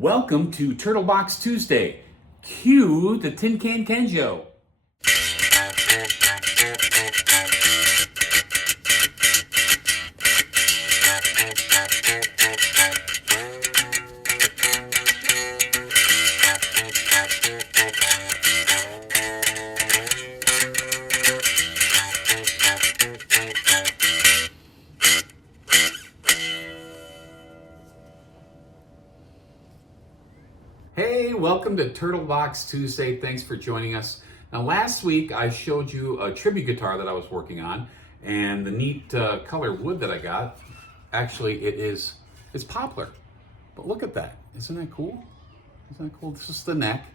Welcome to Turtle Box Tuesday. Cue the Tin Can Kenjo. Hey, welcome to Turtle Box Tuesday. Thanks for joining us. Now, last week I showed you a tribute guitar that I was working on, and the neat color wood that I got. Actually, it's poplar. But look at that! Isn't that cool? Isn't that cool? This is the neck,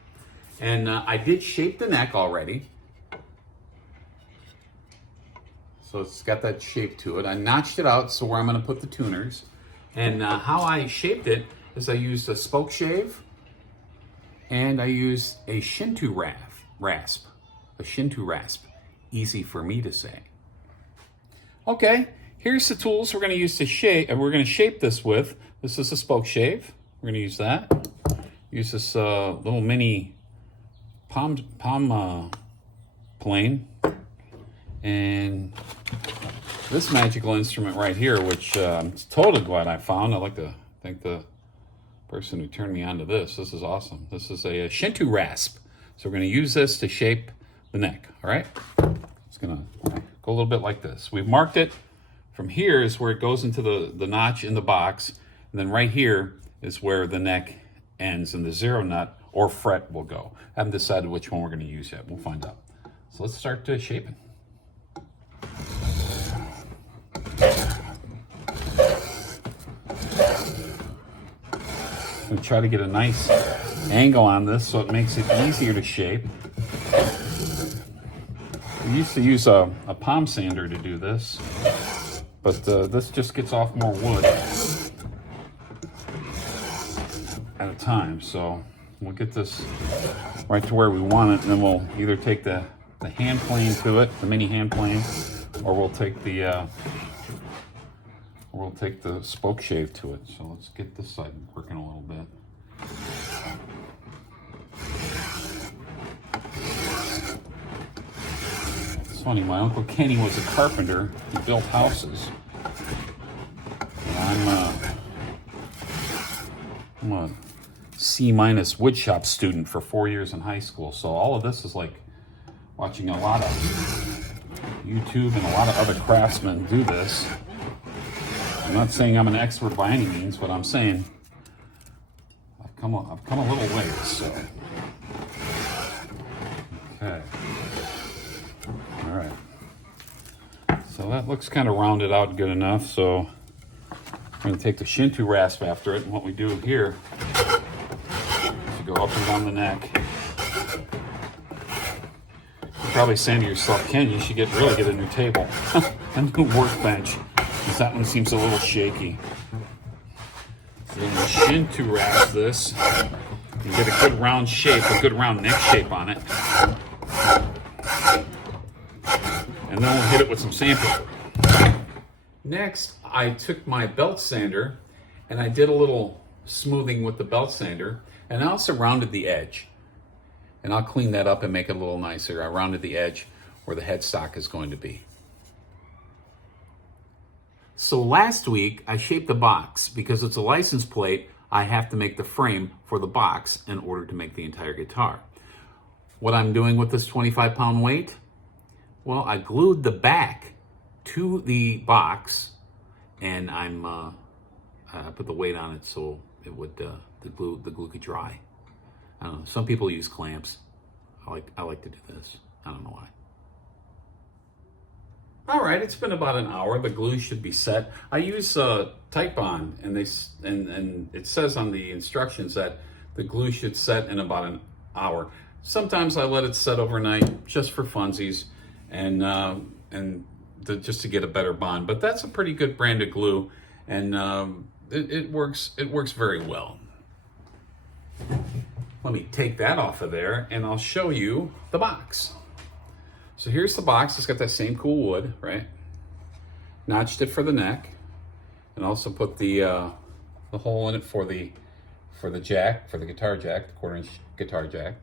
and I did shape the neck already, so it's got that shape to it. I notched it out so where I'm going to put the tuners, and how I shaped it is I used a spoke shave. And I used a Shinto rasp. A Shinto rasp. Easy for me to say. Okay, here's the tools we're going to use to shape, and we're going to shape this with. This is a spoke shave. We're going to use that. Use this little mini palm plane. And this magical instrument right here, which I'm totally glad I found. I'd like to thank the person who turned me on to this. This is awesome. This is a Shinto rasp. So we're going to use this to shape the neck. All right. It's going to go a little bit like this. We've marked it. From here is where it goes into the notch in the box. And then right here is where the neck ends and the zero nut or fret will go. I haven't decided which one we're going to use yet. We'll find out. So let's start shaping. We try to get a nice angle on this so it makes it easier to shape. We used to use a palm sander to do this, but this just gets off more wood at a time. So we'll get this right to where we want it, and then we'll either take the hand plane to it, the mini hand plane, or we'll take the spoke shave to it. So let's get this side working a little bit. It's funny, my Uncle Kenny was a carpenter. He built houses. And I'm a C- woodshop student for 4 years in high school. So all of this is like watching a lot of YouTube and a lot of other craftsmen do this. I'm not saying I'm an expert by any means, but I'm saying I've come a little ways. So. Okay. All right. So that looks kind of rounded out good enough. So I'm going to take the Shinto rasp after it, and what we do here is you go up and down the neck. You're probably saying to yourself, Ken, you should really get a new table, a new workbench. That one seems a little shaky. So then we'll Shinto rasp this and get a good round shape, a good round neck shape on it. And then we'll hit it with some sandpaper. Next, I took my belt sander and I did a little smoothing with the belt sander, and I also rounded the edge. And I'll clean that up and make it a little nicer. I rounded the edge where the headstock is going to be. So last week, I shaped the box. Because it's a license plate, I have to make the frame for the box in order to make the entire guitar. What I'm doing with this 25-pound weight? Well, I glued the back to the box, and I put the weight on it so it would the glue could dry. I don't know. Some people use clamps. I like to do this. I don't know why. All right, it's been about an hour. The glue should be set. I use Titebond, and it says on the instructions that the glue should set in about an hour. Sometimes I let it set overnight just for funsies, and just to get a better bond. But that's a pretty good brand of glue, and it works very well. Let me take that off of there, and I'll show you the box. So here's the box. It's got that same cool wood, right? Notched it for the neck, and also put the hole in it for for the jack, for the guitar jack, the quarter-inch guitar jack.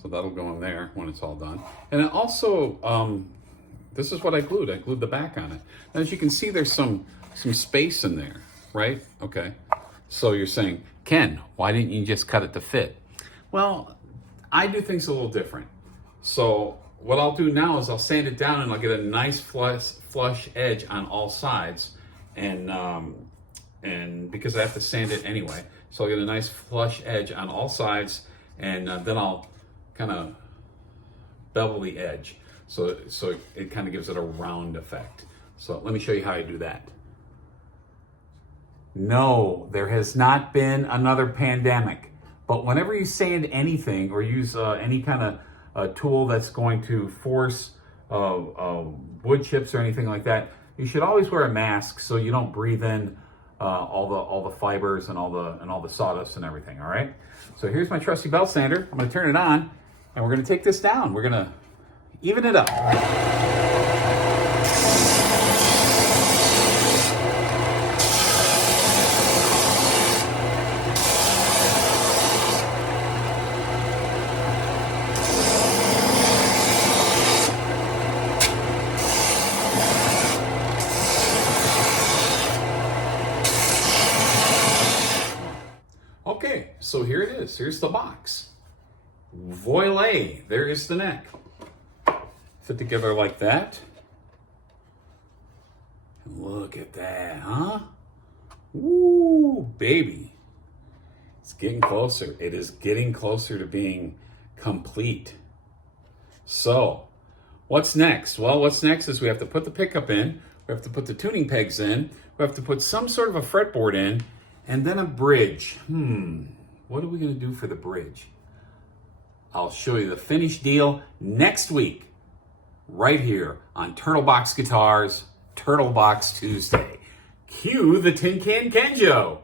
So that'll go in there when it's all done. And it also, this is what I glued. I glued the back on it. And as you can see, there's some space in there, right? Okay. So you're saying, Ken, why didn't you just cut it to fit? Well, I do things a little different. So what I'll do now is I'll sand it down and I'll get a nice flush edge on all sides. And because I have to sand it anyway, so I'll get a nice flush edge on all sides, and then I'll kind of bevel the edge. So it kind of gives it a round effect. So let me show you how I do that. No, there has not been another pandemic. But whenever you sand anything or use any kind of tool that's going to force wood chips or anything like that, you should always wear a mask so you don't breathe in all the fibers and all the sawdust and everything. All right. So here's my trusty belt sander. I'm going to turn it on, and we're going to take this down. We're going to even it up. Okay, so here it is. Here's the box. Voila, there is the neck. Fit together like that. Look at that, huh? Woo, baby. It's getting closer. It is getting closer to being complete. So, what's next? Well, what's next is we have to put the pickup in, we have to put the tuning pegs in, we have to put some sort of a fretboard in, and then a bridge. What are we going to do for the bridge? I'll show you the finished deal next week, right here on Turtle Box Guitars, Turtle Box Tuesday. Cue the Tin Can Kenjo.